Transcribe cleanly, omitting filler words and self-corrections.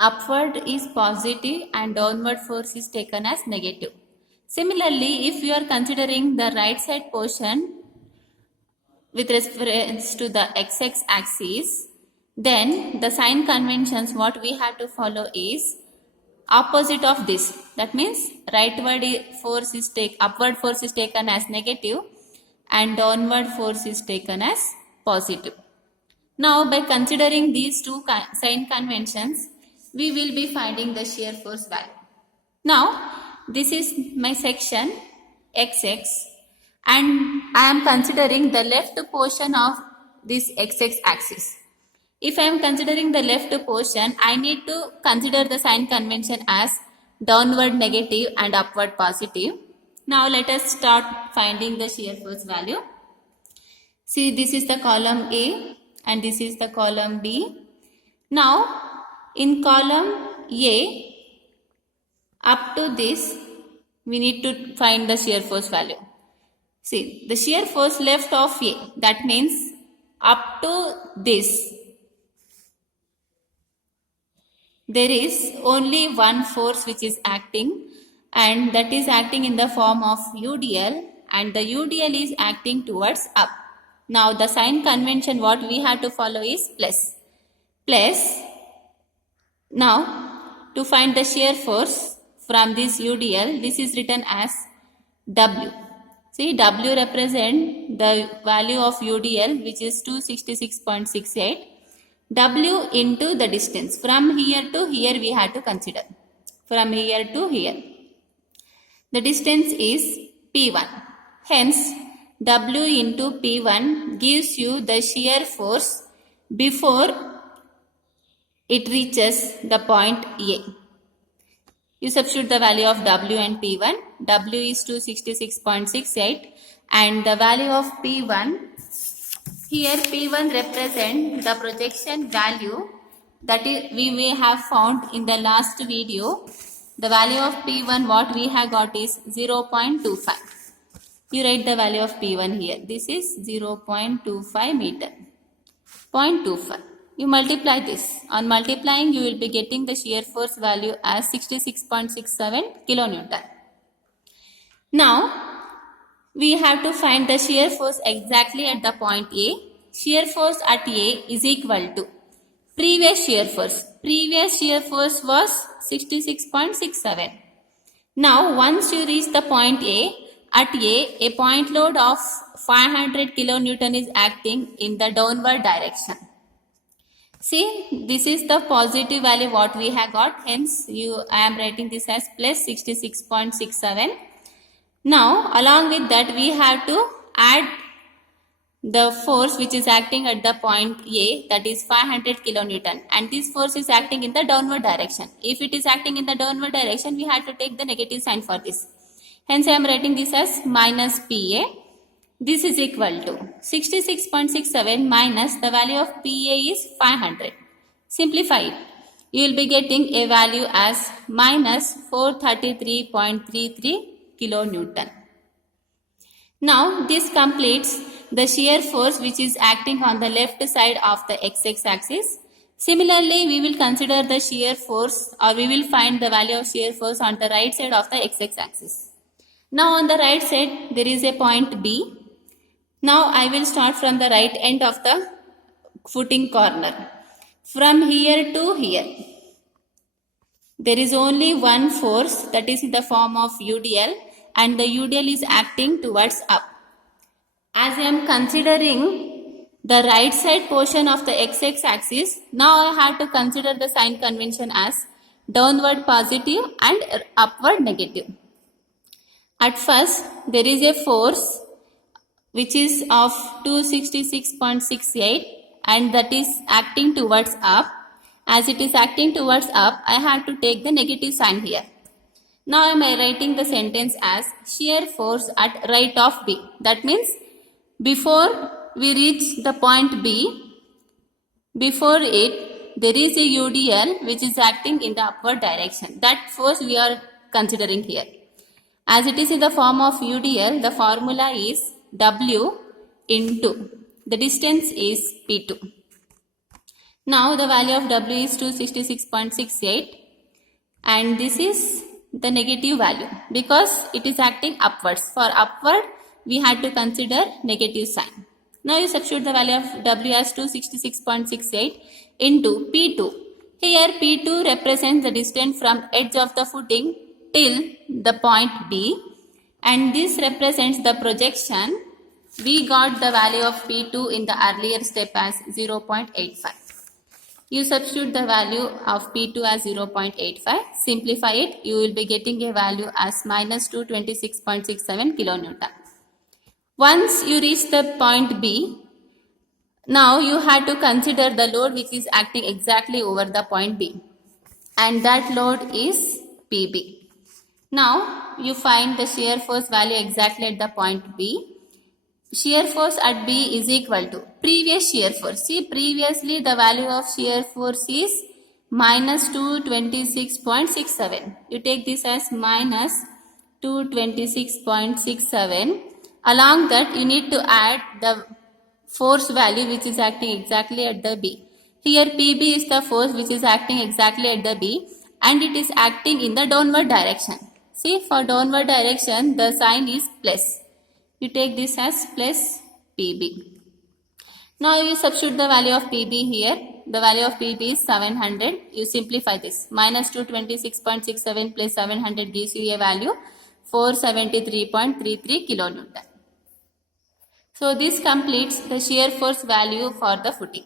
upward is positive and downward force is taken as negative. Similarly, if you are considering the right side portion with reference to the x-axis axis, then the sign conventions what we have to follow is opposite of this. That means upward force is taken as negative and downward force is taken as positive. Now by considering these two sign conventions, we will be finding the shear force value. Now this is my section XX and I am considering the left portion of this XX axis. If I am considering the left portion, I need to consider the sign convention as downward negative and upward positive. Now let us start finding the shear force value. See, this is the column A and this is the column B. Now in column A, up to this, we need to find the shear force value. See, the shear force left of A, that means up to this, there is only one force which is acting, and that is acting in the form of UDL, and the UDL is acting towards up. Now the sign convention what we have to follow is plus. Plus, now to find the shear force from this UDL, this is written as W. See, W represent the value of UDL which is 266.68. W into the distance. From here to here we have to consider. From here to here. The distance is P1. Hence, W into P1 gives you the shear force before it reaches the point A. You substitute the value of W and P1. W is 266.68 and the value of P1, here P1 represent the projection value that we may have found in the last video. The value of P1 what we have got is 0.25. You write the value of P1 here. This is 0.25 meter. 0.25. You multiply this. On multiplying, you will be getting the shear force value as 66.67 kilonewton. Now, we have to find the shear force exactly at the point A. Shear force at A is equal to previous shear force. Previous shear force was 66.67. Now, once you reach the point A, at A point load of 500 kilonewton is acting in the downward direction. See, this is the positive value what we have got. Hence, I am writing this as plus 66.67. Now, along with that, we have to add the force which is acting at the point A, that is 500 kilonewton. And this force is acting in the downward direction. If it is acting in the downward direction, we have to take the negative sign for this. Hence, I am writing this as minus PA. This is equal to 66.67 minus the value of PA is 500. Simplify it. You will be getting a value as minus 433.33 kilonewton. Now this completes the shear force which is acting on the left side of the x-axis axis. Similarly, we will consider the shear force, or we will find the value of shear force on the right side of the x-axis axis. Now on the right side there is a point B. Now I will start from the right end of the footing corner. From here to here, there is only one force, that is in the form of UDL, and the UDL is acting towards up. As I am considering the right side portion of the x-axis axis, now I have to consider the sign convention as downward positive and upward negative. At first, there is a force which is of 266.68 and that is acting towards up. As it is acting towards up, I have to take the negative sign here. Now I am writing the sentence as shear force at right of B. That means before we reach the point B, before it, there is a UDL which is acting in the upward direction. That force we are considering here. As it is in the form of UDL, the formula is W into the distance is P2. Now the value of W is 266.68 and this is the negative value because it is acting upwards. For upward, we had to consider negative sign. Now you substitute the value of W as 266.68 into P2. Here P2 represents the distance from edge of the footing till the point B and this represents the projection. We got the value of P2 in the earlier step as 0.85. You substitute the value of P2 as 0.85. Simplify it. You will be getting a value as minus 226.67 kilonewton. Once you reach the point B, now you have to consider the load which is acting exactly over the point B. And that load is PB. Now you find the shear force value exactly at the point B. Shear force at B is equal to previous shear force. See, previously the value of shear force is minus 226.67. You take this as minus 226.67. Along that you need to add the force value which is acting exactly at the B. Here PB is the force which is acting exactly at the B and it is acting in the downward direction. See, for downward direction the sign is plus. You take this as plus PB. Now you substitute the value of PB here. The value of PB is 700. You simplify this. Minus 226.67 plus 700 gives you a value 473.33 kilonewton. So this completes the shear force value for the footing.